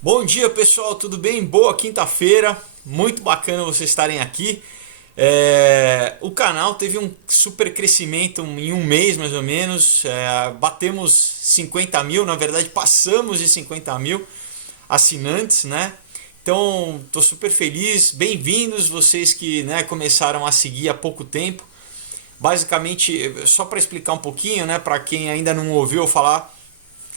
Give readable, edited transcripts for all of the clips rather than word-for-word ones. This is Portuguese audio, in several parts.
Bom dia pessoal, tudo bem? Boa quinta-feira, muito bacana vocês estarem aqui. O canal teve um super crescimento em um mês mais ou menos. Batemos 50 mil, na verdade passamos de 50 mil assinantes, né? Então estou super feliz, bem-vindos vocês que, né, começaram a seguir há pouco tempo. Basicamente, só para explicar um pouquinho, né, para quem ainda não ouviu eu falar,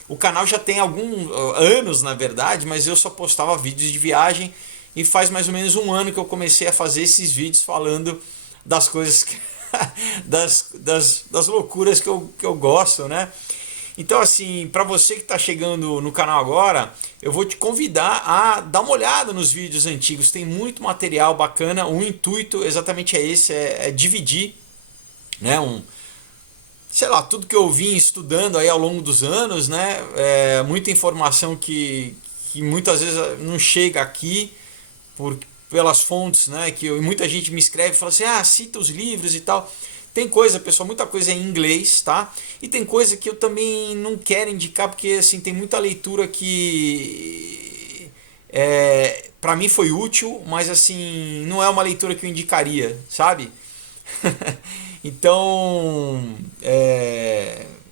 o canal já tem alguns anos, na verdade, mas eu só postava vídeos de viagem e faz mais ou menos um ano que eu comecei a fazer esses vídeos falando das coisas, das loucuras que eu gosto, né? Então, assim, para você que está chegando no canal agora, eu vou te convidar a dar uma olhada nos vídeos antigos. Tem muito material bacana. O intuito exatamente é esse, é dividir, né, sei lá, tudo que eu vim estudando aí ao longo dos anos, né? Muita informação que muitas vezes não chega aqui por, pelas fontes, né? Muita gente me escreve e fala assim, cita os livros e tal. Tem coisa, pessoal, muita coisa em inglês, tá? E tem coisa que eu também não quero indicar, porque assim, tem muita leitura que para mim foi útil, mas assim, não é uma leitura que eu indicaria, sabe? Então,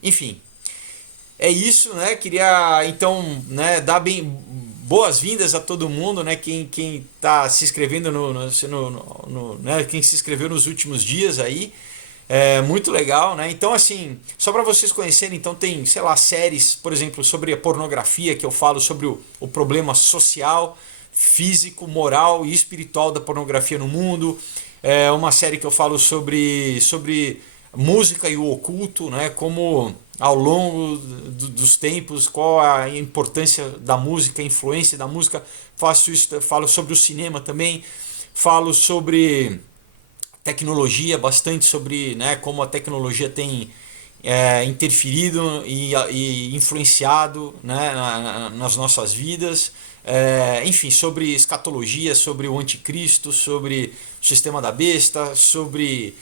enfim, é isso, né? Queria então, né, dar boas-vindas a todo mundo, né? Quem tá se inscrevendo né, quem se inscreveu nos últimos dias aí, é muito legal, né? Então, assim, só para vocês conhecerem, então tem, sei lá, séries, por exemplo, sobre a pornografia, que eu falo sobre o problema social, físico, moral e espiritual da pornografia no mundo. É uma série que eu falo sobre música e o oculto, né? Como ao longo dos tempos, qual a importância da música, a influência da música. Faço isso, falo sobre o cinema também, falo sobre tecnologia, bastante sobre, né, como a tecnologia tem interferido e influenciado, né, nas nossas vidas. Enfim, sobre escatologia, sobre o anticristo, sobre o sistema da besta, sobre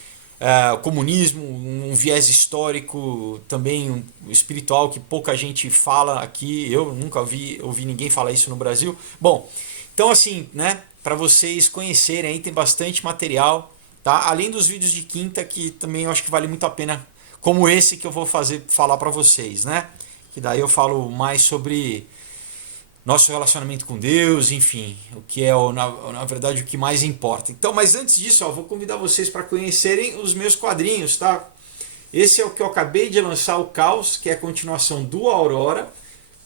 o comunismo, um viés histórico também espiritual que pouca gente fala aqui. Eu nunca ouvi ninguém falar isso no Brasil. Bom, então assim, né, para vocês conhecerem aí, tem bastante material, tá? Além dos vídeos de quinta, que também eu acho que vale muito a pena, como esse que eu vou falar para vocês, né? Que daí eu falo mais sobre nosso relacionamento com Deus, enfim, o que é na verdade o que mais importa. Então, mas antes disso, ó, vou convidar vocês para conhecerem os meus quadrinhos, tá? Esse é o que eu acabei de lançar, o Caos, que é a continuação do Aurora.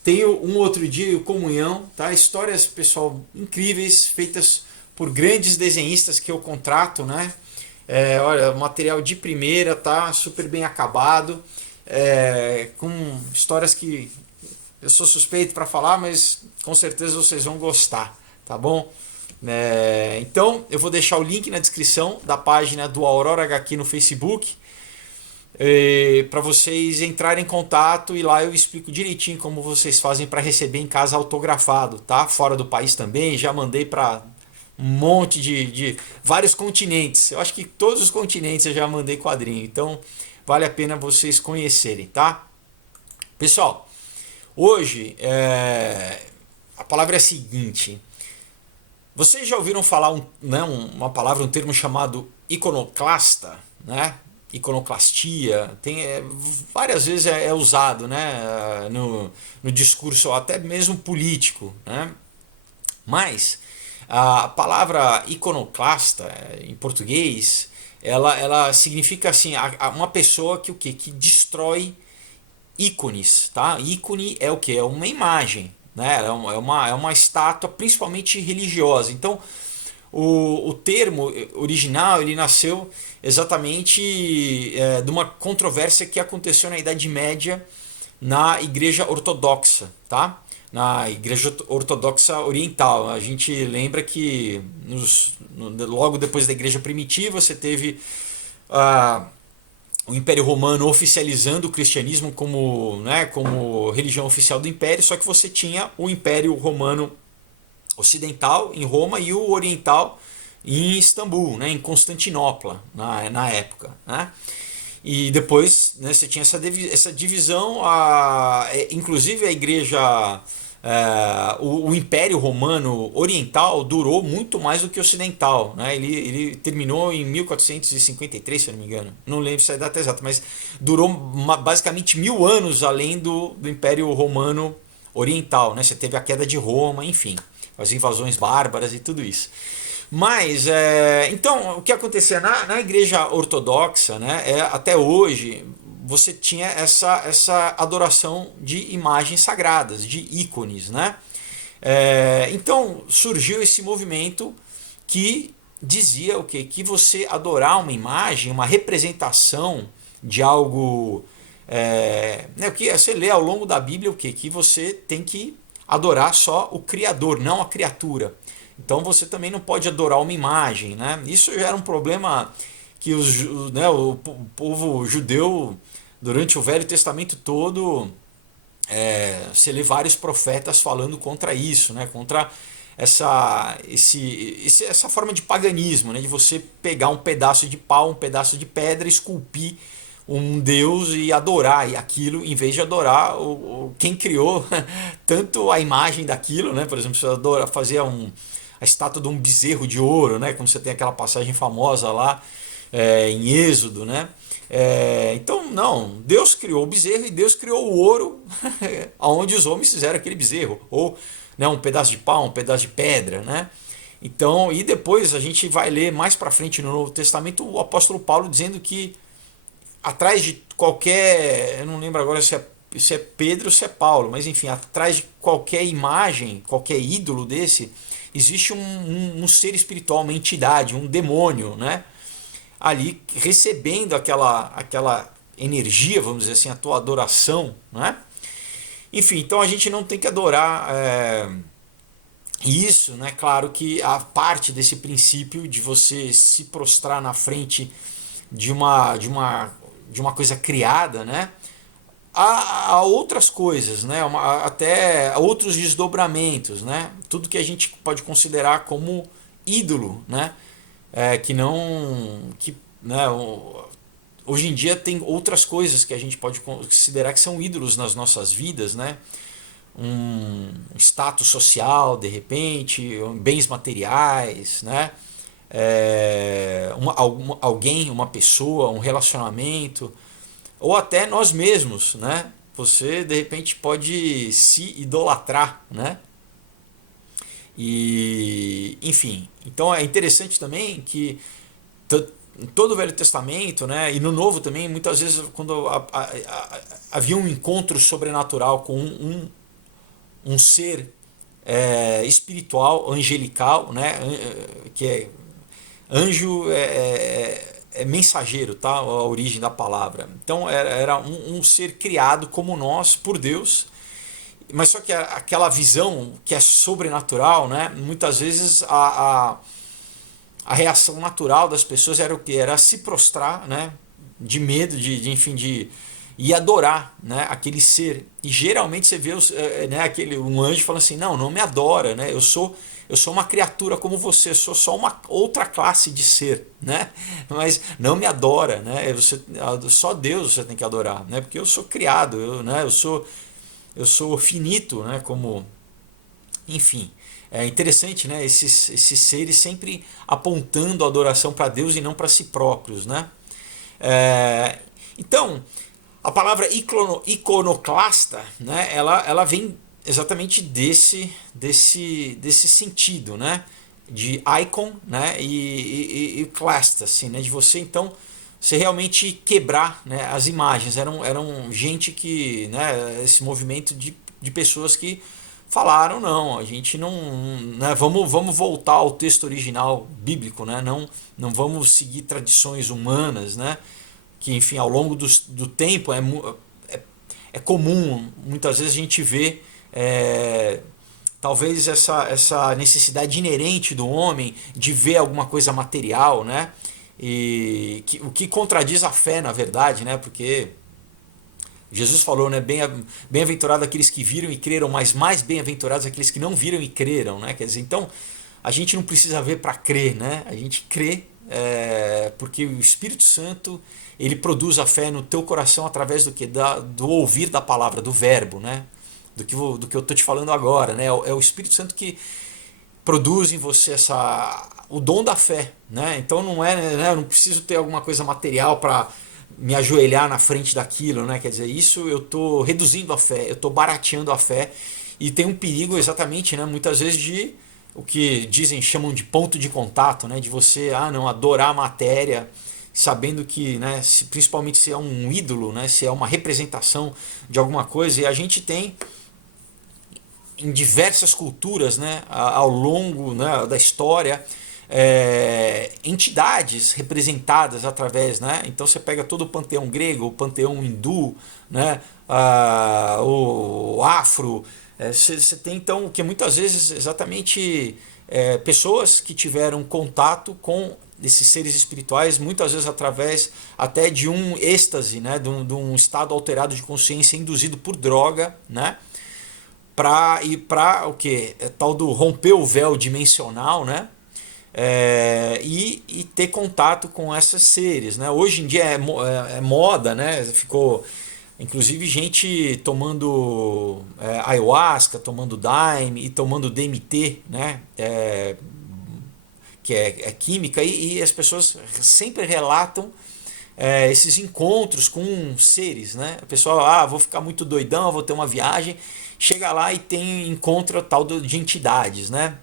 Tenho Um Outro Dia, o Comunhão, tá? Histórias, pessoal, incríveis, feitas por grandes desenhistas que eu contrato, né? Olha, material de primeira, tá? Super bem acabado, com histórias que eu sou suspeito para falar, mas com certeza vocês vão gostar, tá bom? Então eu vou deixar o link na descrição da página do Aurora HQ no Facebook, para vocês entrarem em contato, e lá eu explico direitinho como vocês fazem para receber em casa autografado, tá? Fora do país também, já mandei para um monte de vários continentes. Eu acho que todos os continentes eu já mandei quadrinho, então vale a pena vocês conhecerem, tá? Pessoal, hoje a palavra é a seguinte. Vocês já ouviram falar uma palavra, um termo chamado iconoclasta, né? Iconoclastia, várias vezes é usado, né, no discurso até mesmo político, né? Mas a palavra iconoclasta em português, ela significa assim, uma pessoa que o quê? Que destrói ícones, tá? Ícone é o que? É uma imagem, né? É uma estátua, principalmente religiosa. Então, o termo original ele nasceu exatamente de uma controvérsia que aconteceu na Idade Média na Igreja Ortodoxa, tá? Na Igreja Ortodoxa Oriental. A gente lembra que logo depois da Igreja Primitiva você teve o Império Romano oficializando o cristianismo como, né, como religião oficial do Império, só que você tinha o Império Romano Ocidental em Roma e o Oriental em Istambul, né, em Constantinopla na época, né? E depois, né, você tinha essa divisão, inclusive a igreja O Império Romano Oriental durou muito mais do que o Ocidental, né? Ele terminou em 1453, se eu não me engano. Não lembro se é a data exata, mas durou basicamente 1000 anos além do Império Romano Oriental, né? Você teve a queda de Roma, enfim, as invasões bárbaras e tudo isso. Mas, então, o que acontecia na Igreja Ortodoxa, né, até hoje, você tinha essa adoração de imagens sagradas, de ícones, né? Então surgiu esse movimento que dizia o quê? Que você adorar uma imagem, uma representação de algo, né, o que você lê ao longo da Bíblia, o quê? Que você tem que adorar só o Criador, não a criatura. Então você também não pode adorar uma imagem, né? Isso já era um problema que o povo judeu durante o Velho Testamento todo, você lê vários profetas falando contra isso, né? Contra essa forma de paganismo, né? De você pegar um pedaço de pau, um pedaço de pedra, esculpir um Deus e adorar e aquilo, em vez de adorar quem criou tanto a imagem daquilo, né? Por exemplo, você fazia a estátua de um bezerro de ouro, né? Como você tem aquela passagem famosa lá em Êxodo, né? Então, não, Deus criou o bezerro e Deus criou o ouro aonde os homens fizeram aquele bezerro, ou, né, um pedaço de pau, um pedaço de pedra, né? Então, e depois a gente vai ler mais para frente no Novo Testamento o apóstolo Paulo dizendo que atrás de qualquer, eu não lembro agora se é Pedro ou se é Paulo, mas enfim, atrás de qualquer imagem, qualquer ídolo desse, existe um ser espiritual, uma entidade, um demônio, né? Ali recebendo aquela energia, vamos dizer assim, a tua adoração, né? Enfim, então a gente não tem que adorar isso, né? Claro que a parte desse princípio de você se prostrar na frente de uma coisa criada, né? Há outras coisas, né? Até outros desdobramentos, né? Tudo que a gente pode considerar como ídolo, né? Né, hoje em dia tem outras coisas que a gente pode considerar que são ídolos nas nossas vidas, né? Um status social, de repente, bens materiais, né? Alguém, uma pessoa, um relacionamento, ou até nós mesmos, né? Você de repente pode se idolatrar, né? E, enfim, então é interessante também que em todo o Velho Testamento, né, e no Novo também, muitas vezes quando havia um encontro sobrenatural com um ser espiritual, angelical, né, que é anjo é mensageiro, tá? A origem da palavra. Então era um ser criado como nós por Deus, mas só que aquela visão que é sobrenatural, né? Muitas vezes a reação natural das pessoas era o que? Era se prostrar, né? De medo, enfim, de ir adorar, né? Aquele ser. E geralmente você vê um anjo falando assim, não me adora, né? Eu sou uma criatura como você, eu sou só uma outra classe de ser, né? Mas não me adora, né? Só Deus você tem que adorar, né? Porque eu sou criado, eu sou finito, né? Como, enfim, é interessante, né? Esses seres sempre apontando a adoração para Deus e não para si próprios, né? Então, a palavra iconoclasta, né? Ela vem exatamente desse sentido, né? De icon, né? E clasta, assim, né? De você então você realmente quebrar, né, as imagens. Eram gente que, né, esse movimento de pessoas que falaram, não, a gente não, né, vamos voltar ao texto original bíblico, né, não vamos seguir tradições humanas, né, que enfim ao longo do tempo é comum, muitas vezes a gente vê talvez essa necessidade inerente do homem de ver alguma coisa material, né, o que contradiz a fé, na verdade, né? Porque Jesus falou, né? Bem-aventurado aqueles que viram e creram, mas mais bem-aventurados aqueles que não viram e creram, né? Quer dizer, então a gente não precisa ver para crer, né? A gente crê porque o Espírito Santo ele produz a fé no teu coração através do que? Do ouvir da palavra, do verbo, né? do que eu estou te falando agora, né? É o Espírito Santo que produz em você o dom da fé, né? Então não é, né, eu não preciso ter alguma coisa material para me ajoelhar na frente daquilo, né? Quer dizer, isso eu estou reduzindo a fé, eu estou barateando a fé, e tem um perigo exatamente, né? Muitas vezes de o que chamam de ponto de contato, né? De você, não, adorar a matéria, sabendo que, né, principalmente se é um ídolo, né? Se é uma representação de alguma coisa, e a gente tem em diversas culturas, né, ao longo, né, da história, entidades representadas através, né? Então você pega todo o panteão grego, o panteão hindu, né, o afro, você tem então que muitas vezes exatamente pessoas que tiveram contato com esses seres espirituais, muitas vezes através até de um êxtase, né, de um estado alterado de consciência induzido por droga, né? Para ir para o que? Tal do romper o véu dimensional, né? E ter contato com esses seres, né? Hoje em dia é moda, né? Ficou inclusive gente tomando ayahuasca, tomando daime e tomando DMT, né? Que é química, e as pessoas sempre relatam esses encontros com seres, né? A pessoa, vou ficar muito doidão, vou ter uma viagem, chega lá e encontra tal de entidades, né?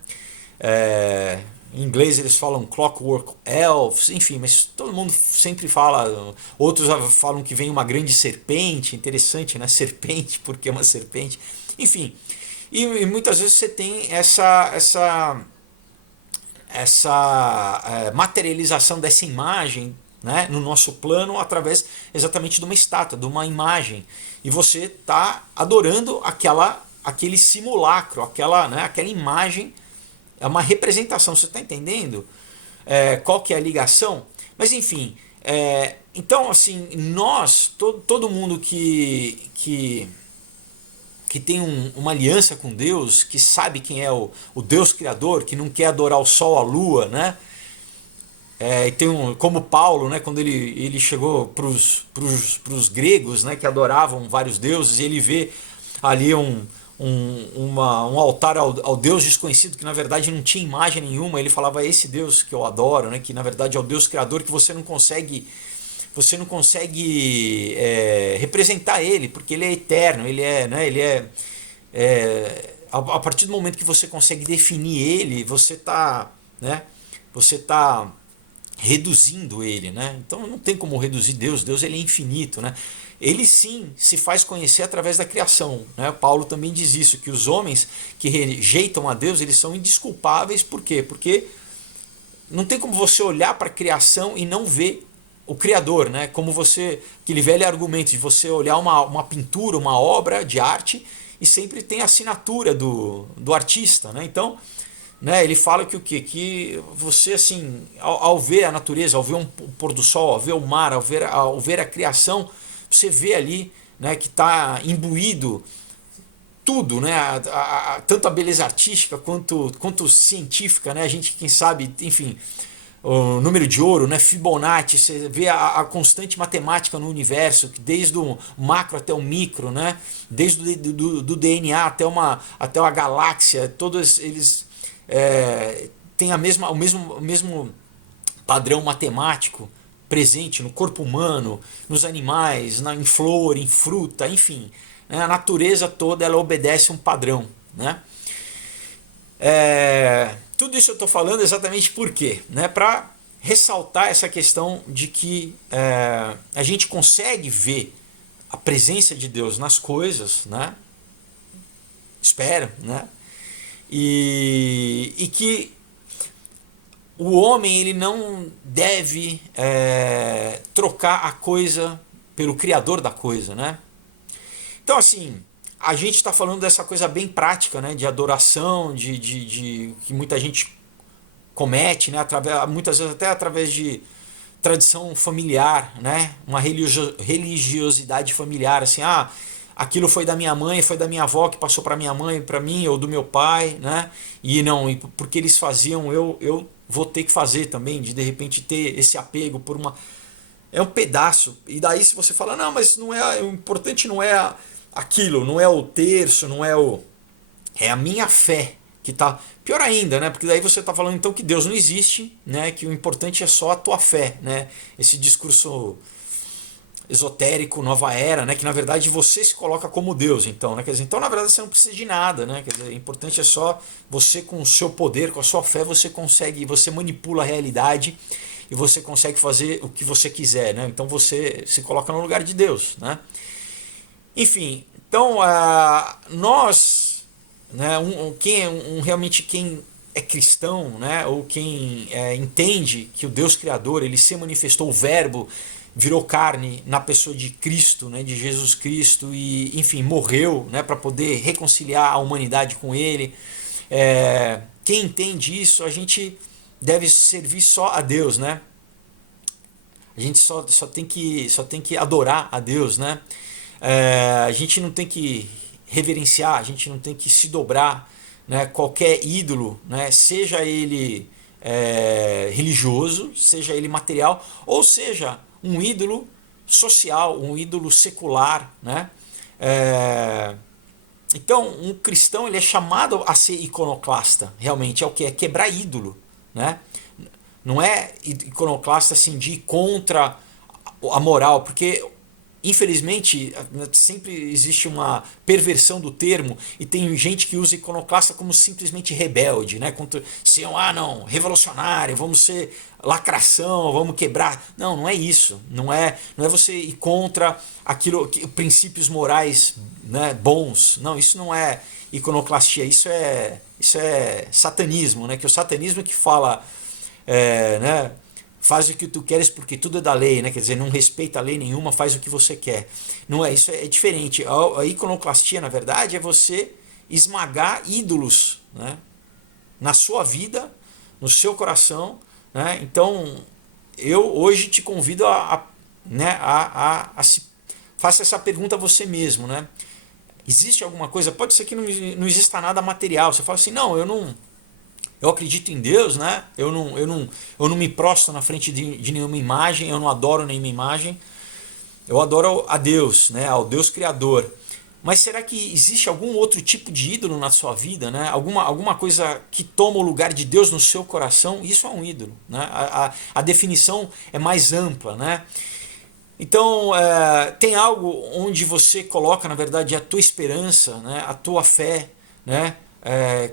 Em inglês eles falam clockwork elves, enfim, mas todo mundo sempre fala, outros falam que vem uma grande serpente, interessante, né? Serpente, porque é uma serpente, enfim. E muitas vezes você tem essa materialização dessa imagem, né, no nosso plano através exatamente de uma estátua, de uma imagem, e você está adorando aquele simulacro, aquela imagem, é uma representação. Você está entendendo qual que é a ligação? Mas enfim, então assim, nós, todo mundo que tem uma aliança com Deus, que sabe quem é o Deus Criador, que não quer adorar o sol, a lua, né? E tem como Paulo, né, quando ele chegou para os gregos, né, que adoravam vários deuses, e ele vê ali um altar ao Deus desconhecido, que na verdade não tinha imagem nenhuma. Ele falava, esse Deus que eu adoro, né, que na verdade é o Deus Criador, que você não consegue representar ele, porque ele é eterno, a partir do momento que você consegue definir ele, você está reduzindo ele, né? Então não tem como reduzir Deus. Deus, ele é infinito, né? Ele sim se faz conhecer através da criação, né? Paulo também diz isso, que os homens que rejeitam a Deus, eles são indesculpáveis. Por quê? Porque não tem como você olhar para a criação e não ver o Criador, né? Como aquele velho argumento de você olhar uma pintura, uma obra de arte, e sempre tem a assinatura do artista, né? Então, né, ele fala que o quê? Que você, assim, ao ver a natureza, ao ver um pôr do sol, ao ver o mar, ao ver a criação, você vê ali, né, que está imbuído tudo, né? Tanto a beleza artística quanto científica, né? A gente, quem sabe, enfim, o número de ouro, né? Fibonacci, você vê a constante matemática no universo, que desde o macro até o micro, né? Desde do DNA até uma galáxia, todos eles têm o mesmo padrão matemático presente no corpo humano, nos animais, em flor, em fruta, enfim, né? A natureza toda, ela obedece um padrão, né? Tudo isso eu estou falando exatamente por quê? Né? Para ressaltar essa questão de que a gente consegue ver a presença de Deus nas coisas, né? Espero, né? E que o homem, ele não deve trocar a coisa pelo Criador da coisa, né? Então, assim, a gente está falando dessa coisa bem prática, né? De adoração, de que muita gente comete, né? Muitas vezes até através de tradição familiar, né? Uma religiosidade familiar, assim, aquilo foi da minha mãe, foi da minha avó, que passou para minha mãe, para mim, ou do meu pai, né? E porque eles faziam, eu vou ter que fazer também, de repente ter esse apego por uma... É um pedaço. E daí se você fala, não, mas não é, o importante não é aquilo, não é o terço, não é o... É a minha fé que tá... Pior ainda, né? Porque daí você está falando então que Deus não existe, né? Que o importante é só a tua fé, né? Esse discurso esotérico, nova era, né? Que na verdade você se coloca como Deus, então, né? Quer dizer, então na verdade você não precisa de nada, né? Quer dizer, o importante é só você com o seu poder, com a sua fé, você consegue, você manipula a realidade e você consegue fazer o que você quiser, né? Então você se coloca no lugar de Deus, né? Enfim, então nós, né? Realmente quem é cristão, né? Ou quem entende que o Deus Criador ele se manifestou, o Verbo virou carne na pessoa de Cristo, né, de Jesus Cristo, e enfim morreu, né, para poder reconciliar a humanidade com Ele. Quem entende isso, a gente deve servir só a Deus, né? A gente só tem que adorar a Deus, né? A gente não tem que reverenciar, a gente não tem que se dobrar, né? Qualquer ídolo, né? Seja ele religioso, seja ele material, ou seja um ídolo social, um ídolo secular, né? Então um cristão ele é chamado a ser iconoclasta, realmente é o que é quebrar ídolo, né? Não é iconoclasta assim de ir contra a moral, porque infelizmente sempre existe uma perversão do termo e tem gente que usa iconoclasta como simplesmente rebelde, né? Contra, assim, não, revolucionário, vamos ser lacração, vamos quebrar. Não, não é isso. Não é você ir contra aquilo, princípios morais, né, bons. Não, isso não é iconoclastia, isso é satanismo, né? Que o satanismo que fala, né? Faz o que tu queres porque tudo é da lei, né? Quer dizer, não respeita a lei nenhuma, faz o que você quer. Não é, isso é diferente. A iconoclastia, na verdade, é você esmagar ídolos, né? Na sua vida, no seu coração, né? Então, eu hoje te convido faça essa pergunta a você mesmo, né? Existe alguma coisa? Pode ser que não exista nada material. Você fala assim, não, eu acredito em Deus, né? Eu não me prostro na frente de nenhuma imagem, eu não adoro nenhuma imagem. Eu adoro a Deus, né? Ao Deus Criador. Mas será que existe algum outro tipo de ídolo na sua vida, né? Alguma coisa que toma o lugar de Deus no seu coração? Isso é um ídolo, né? A definição é mais ampla, né? Então, tem algo onde você coloca, na verdade, a tua esperança, né? A tua fé, né?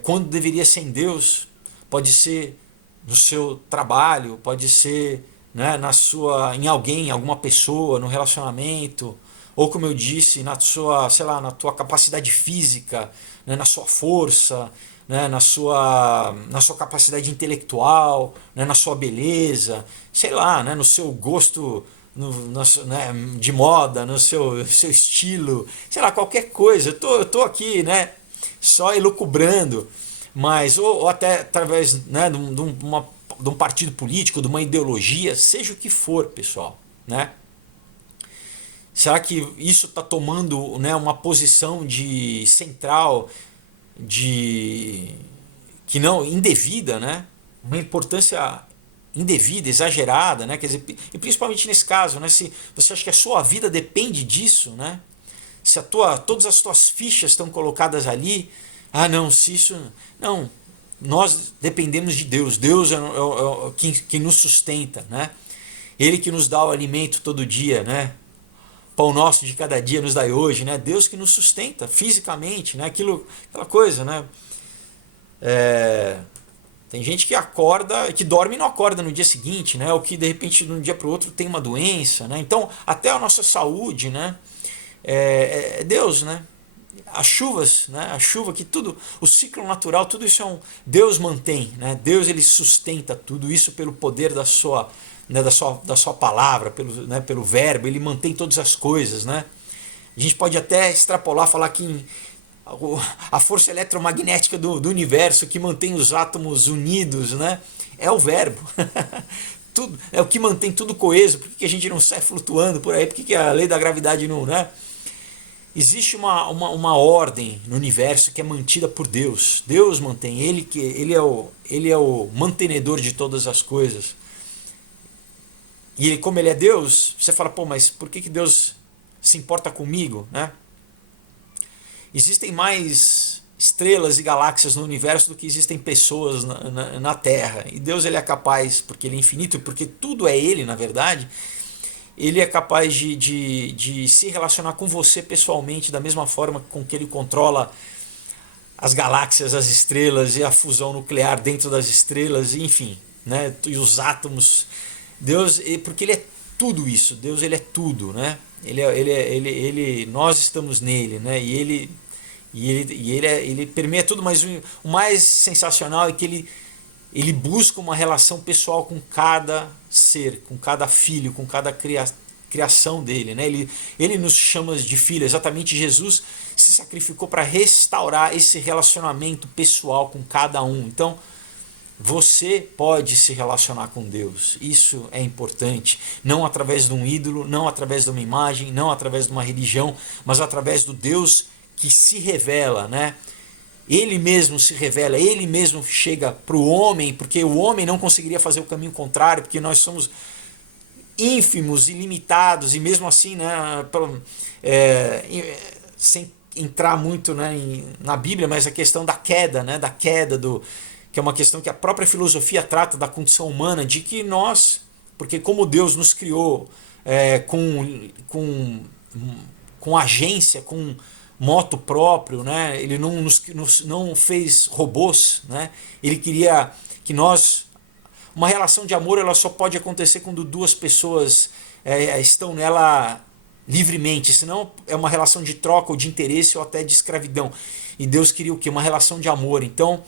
Quando deveria ser em Deus. Pode ser no seu trabalho, pode ser, né, em alguém, alguma pessoa, no relacionamento, ou como eu disse, na sua, sei lá, na tua capacidade física, né, na sua força, né, na sua capacidade intelectual, né, na sua beleza, sei lá, né, no seu gosto né, de moda, no seu estilo, sei lá, qualquer coisa. Eu tô aqui, né, só elucubrando. Mas, ou até através, né, de um partido político, de uma ideologia, seja o que for, pessoal, né? Será que isso está tomando, né, uma posição de central, de que não indevida, né? Uma importância indevida, exagerada, né? Quer dizer, e principalmente nesse caso, né? Se você acha que a sua vida depende disso, né? Se todas as tuas fichas estão colocadas ali, não, se isso... Não, nós dependemos de Deus. Deus é quem nos sustenta, né? Ele que nos dá o alimento todo dia, né? Pão nosso de cada dia nos dai hoje, né? Deus que nos sustenta fisicamente, né? Aquela coisa, né? Tem gente que acorda, que dorme e não acorda no dia seguinte, né? Ou que de repente de um dia para o outro tem uma doença, né? Então até a nossa saúde, né? É Deus, né? As chuvas, né? A chuva, que tudo, o ciclo natural, tudo isso Deus mantém, né? Deus ele sustenta tudo isso pelo poder da sua, né? da sua palavra, né? Pelo verbo, ele mantém todas as coisas, né? A gente pode até extrapolar, falar que a força eletromagnética do universo que mantém os átomos unidos, né? É o verbo. Tudo, é o que mantém tudo coeso. Por que a gente não sai flutuando por aí? Por que a lei da gravidade não, né? Existe uma ordem no universo que é mantida por Deus. Deus mantém. Ele é o mantenedor de todas as coisas. E como ele é Deus, você fala, pô, mas por que Deus se importa comigo, né? existem mais estrelas e galáxias no universo do que existem pessoas na Terra. E Deus ele é capaz, porque ele é infinito, porque tudo é ele, na verdade, ele é capaz de se relacionar com você pessoalmente da mesma forma com que ele controla as galáxias, as estrelas e a fusão nuclear dentro das estrelas, enfim, né? E os átomos. Deus, porque ele é tudo isso. Deus ele é tudo, né? Nós estamos nele, né? Ele permeia tudo, mas o mais sensacional é que ele busca uma relação pessoal com cada ser, com cada filho, com cada criação dele, né? Ele nos chama de filho. Exatamente, Jesus se sacrificou para restaurar esse relacionamento pessoal com cada um. Então, você pode se relacionar com Deus. Isso é importante. Não através de um ídolo, não através de uma imagem, não através de uma religião, mas através do Deus que se revela, né? Ele mesmo se revela, ele mesmo chega para o homem, porque o homem não conseguiria fazer o caminho contrário, porque nós somos ínfimos e limitados, e mesmo assim, né, sem entrar muito, né, na Bíblia, mas a questão da queda, né, que é uma questão que a própria filosofia trata da condição humana, de que nós, porque como Deus nos criou com agência, com moto próprio, né, ele não fez robôs, né, ele queria que uma relação de amor ela só pode acontecer quando duas pessoas estão nela livremente, senão é uma relação de troca ou de interesse ou até de escravidão. E Deus queria o quê? Uma relação de amor. Então,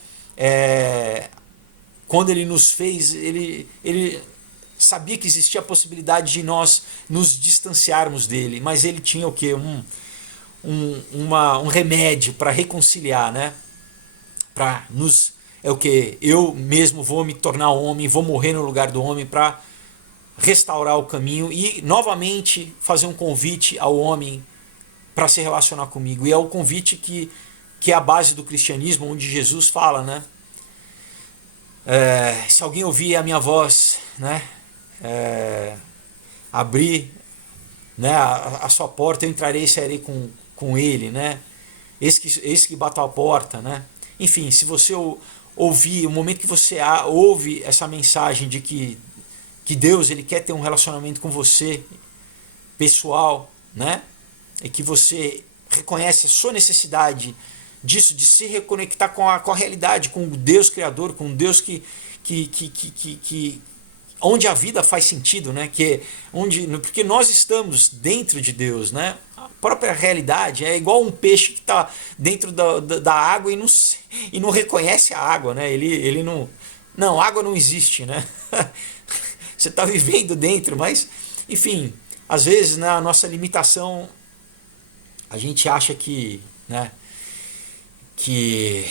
quando ele nos fez, ele sabia que existia a possibilidade de nós nos distanciarmos dele, mas ele tinha o quê? Um remédio para reconciliar, né? Para nos... É o que? Eu mesmo vou me tornar homem, vou morrer no lugar do homem para restaurar o caminho e novamente fazer um convite ao homem para se relacionar comigo. E é o convite que é a base do cristianismo, onde Jesus fala, né? Se alguém ouvir a minha voz, né? Abrir, né, a sua porta, eu entrarei e sairei com ele, né? Eis que bato a porta, né? Enfim, se você ouvir, o momento que você ouve essa mensagem de que Deus ele quer ter um relacionamento com você, pessoal, né? E que você reconhece a sua necessidade disso, de se reconectar com a realidade, com o Deus Criador, com o Deus onde a vida faz sentido, né? Porque nós estamos dentro de Deus, né? A própria realidade é igual um peixe que está dentro da água e não reconhece a água, né? Ele não, água não existe, né? Você está vivendo dentro, mas enfim, às vezes na nossa limitação a gente acha que, né? E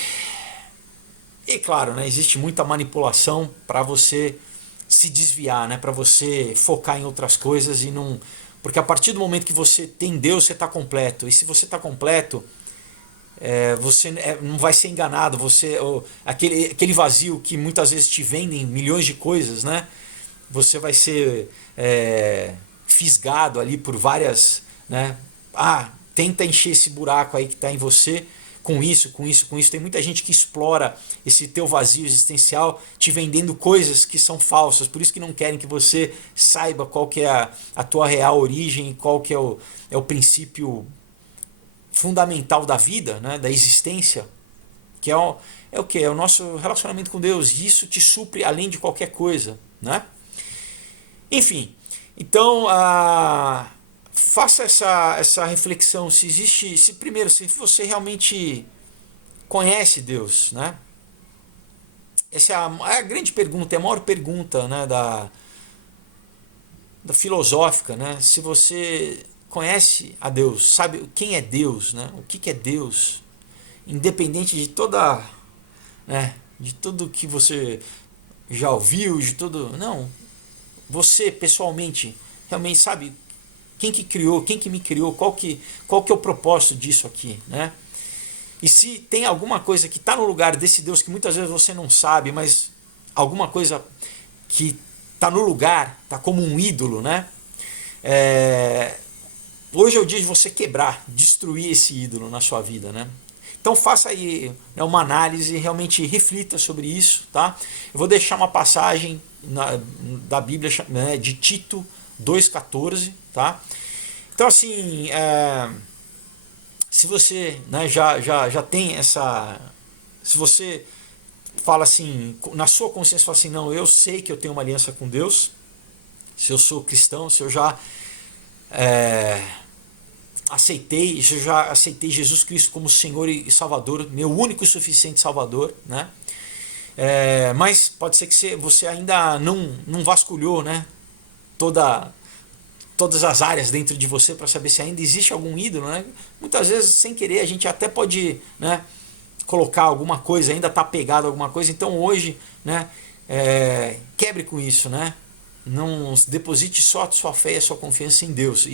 claro, né? Existe muita manipulação para você se desviar, né? Para você focar em outras coisas e não... Porque a partir do momento que você tem Deus, você está completo. E se você está completo, você não vai ser enganado. Aquele vazio que muitas vezes te vendem milhões de coisas, né? Você vai ser fisgado ali por várias... Né? Tenta encher esse buraco aí que está em você com isso. Tem muita gente que explora esse teu vazio existencial te vendendo coisas que são falsas. Por isso que não querem que você saiba qual que é a tua real origem, qual que é o princípio fundamental da vida, né, da existência, que é o que? É o nosso relacionamento com Deus. E isso te supre além de qualquer coisa, né? Enfim, então... faça essa reflexão primeiro, se você realmente conhece Deus, né? Essa é a grande pergunta, é a maior pergunta, né, da filosófica, né? Se você conhece a Deus, sabe quem é Deus, né? O que é Deus, independente de de tudo que você já ouviu, de tudo, não, você pessoalmente realmente sabe quem que criou, quem que me criou, qual que é o propósito disso aqui, né? E se tem alguma coisa que está no lugar desse Deus que muitas vezes você não sabe, mas alguma coisa que está no lugar, está como um ídolo, né? hoje é o dia de você quebrar, destruir esse ídolo na sua vida, né? Então faça aí, né, uma análise, realmente reflita sobre isso, tá? Eu vou deixar uma passagem da Bíblia, né, de Tito 2,14, tá? Então assim, se você, né, já tem essa... Se você fala assim, na sua consciência fala assim, não, eu sei que eu tenho uma aliança com Deus, se eu sou cristão, se eu já aceitei Jesus Cristo como Senhor e Salvador, meu único e suficiente Salvador, né? Mas pode ser que você ainda não vasculhou, né, todas as áreas dentro de você para saber se ainda existe algum ídolo, né? Muitas vezes, sem querer, a gente até pode, né, colocar alguma coisa, ainda está pegado a alguma coisa. Então hoje, né, quebre com isso, né? Não deposite só a sua fé e a sua confiança em Deus.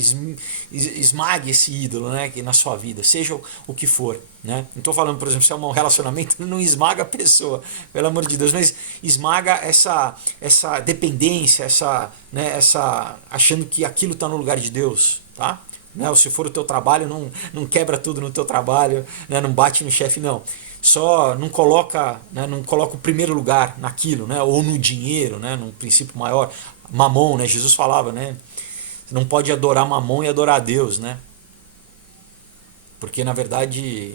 Esmague esse ídolo, né, na sua vida, seja o que for, né? Não estou falando, por exemplo, se é um relacionamento, não esmaga a pessoa, pelo amor de Deus, mas esmaga essa dependência, achando que aquilo está no lugar de Deus, tá? Né? Ou se for o teu trabalho, não quebra tudo no teu trabalho, né? Não bate no chefe, não. Só não coloca, né, não coloca o primeiro lugar naquilo, né, ou no dinheiro, né, num princípio maior. Mamon, né, Jesus falava, né, você não pode adorar Mamon e adorar a Deus, né, porque na verdade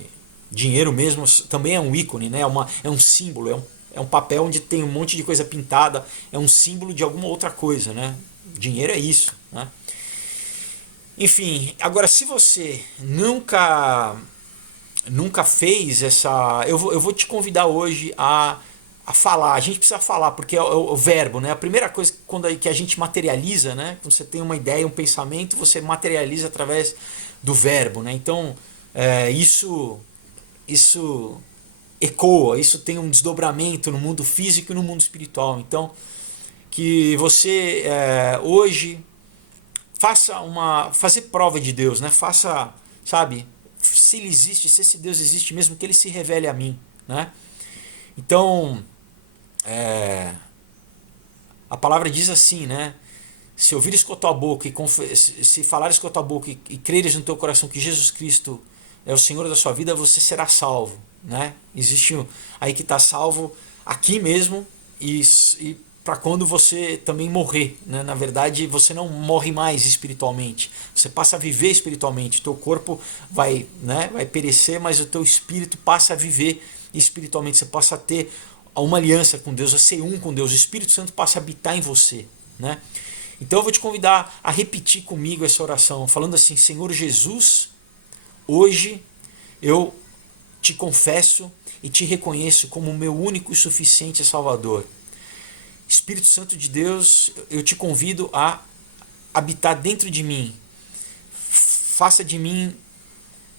dinheiro mesmo também é um ícone, né, é um símbolo, é um papel onde tem um monte de coisa pintada, é um símbolo de alguma outra coisa, né, dinheiro é isso, né. Enfim, agora se você nunca fez essa... Eu vou te convidar hoje a falar. A gente precisa falar, porque é o verbo, né? A primeira coisa que a gente materializa, né? Quando você tem uma ideia, um pensamento, você materializa através do verbo, né? Então, isso ecoa, isso tem um desdobramento no mundo físico e no mundo espiritual. Então, que você hoje fazer prova de Deus, né? Faça, sabe... Se ele existe, se esse Deus existe mesmo, que ele se revele a mim, né? Então, a palavra diz assim, né? Se ouvires com a tua boca se falares com a tua boca e creres no teu coração que Jesus Cristo é o Senhor da sua vida, você será salvo, né? Existe aí que está salvo aqui mesmo e para quando você também morrer, né? Na verdade, você não morre mais espiritualmente, você passa a viver espiritualmente. Teu corpo vai perecer, mas o teu espírito passa a viver espiritualmente. Você passa a ter uma aliança com Deus, a ser um com Deus. O Espírito Santo passa a habitar em você, né? Então eu vou te convidar a repetir comigo essa oração, falando assim: Senhor Jesus, hoje eu te confesso e te reconheço como o meu único e suficiente Salvador. Espírito Santo de Deus, eu te convido a habitar dentro de mim. Faça de mim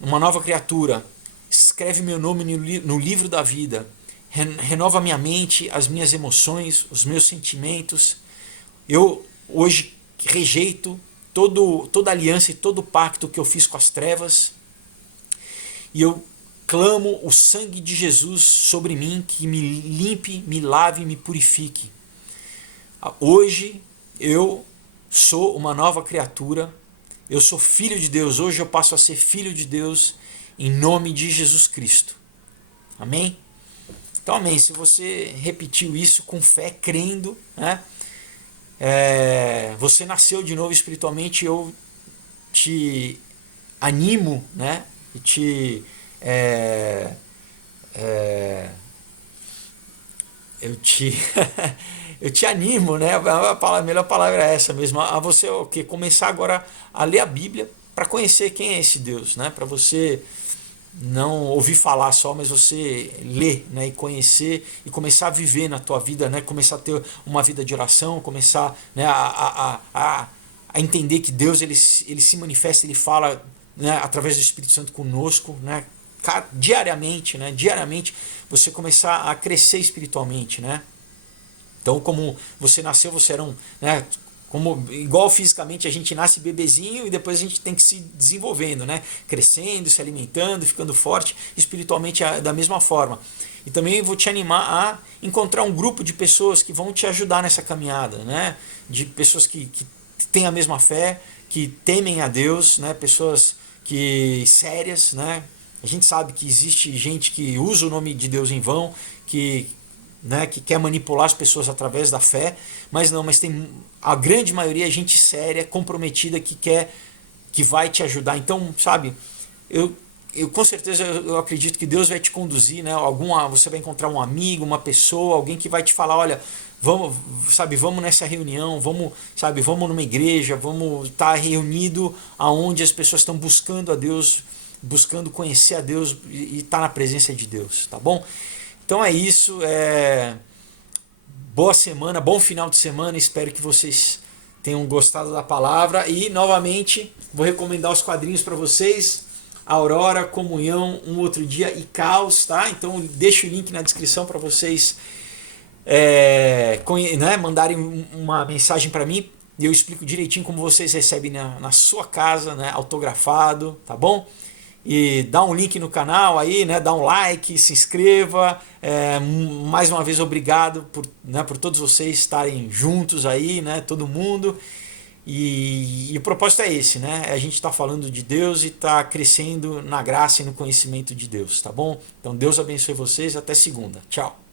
uma nova criatura. Escreve meu nome no livro da vida. Renova minha mente, as minhas emoções, os meus sentimentos. Eu hoje rejeito toda aliança e todo pacto que eu fiz com as trevas. E eu clamo o sangue de Jesus sobre mim, que me limpe, me lave e me purifique. Hoje eu sou uma nova criatura, eu sou filho de Deus, hoje eu passo a ser filho de Deus em nome de Jesus Cristo. Amém? Então amém, se você repetiu isso com fé, crendo, né? Você nasceu de novo espiritualmente. Eu te animo, né? E eu te animo, né? A melhor palavra é essa mesmo, a você começar agora a ler a Bíblia para conhecer quem é esse Deus, né? Para você não ouvir falar só, mas você ler, né? E conhecer e começar a viver na tua vida, né? Começar a ter uma vida de oração, começar, né, a entender que Deus ele se manifesta, ele fala, né, através do Espírito Santo conosco, né? Diariamente, né? Diariamente você começar a crescer espiritualmente, né? Então, como você nasceu, você era né, igual fisicamente a gente nasce bebezinho e depois a gente tem que se desenvolvendo, né? Crescendo, se alimentando, ficando forte, espiritualmente da mesma forma. E também vou te animar a encontrar um grupo de pessoas que vão te ajudar nessa caminhada, né? De pessoas que têm a mesma fé, que temem a Deus, né? Pessoas que sérias, né? A gente sabe que existe gente que usa o nome de Deus em vão, que quer manipular as pessoas através da fé, mas tem a grande maioria é gente séria, comprometida, que vai te ajudar. Então, sabe, eu com certeza eu acredito que Deus vai te conduzir, né? Você vai encontrar um amigo, uma pessoa, alguém que vai te falar, olha, vamos nessa reunião, vamos numa igreja, vamos estar reunido aonde as pessoas estão buscando a Deus, buscando conhecer a Deus e estar na presença de Deus, tá bom? Então é isso, boa semana, bom final de semana, espero que vocês tenham gostado da palavra e novamente vou recomendar os quadrinhos para vocês, Aurora, Comunhão, Um Outro Dia e Caos, tá? Então deixo o link na descrição para vocês mandarem uma mensagem para mim e eu explico direitinho como vocês recebem na sua casa, né, autografado, tá bom? E dá um link no canal aí, né, dá um like, se inscreva. Mais uma vez obrigado por todos vocês estarem juntos aí, né, todo mundo. E o propósito é esse, né? A gente está falando de Deus e está crescendo na graça e no conhecimento de Deus, tá bom? Então Deus abençoe vocês, até segunda. Tchau.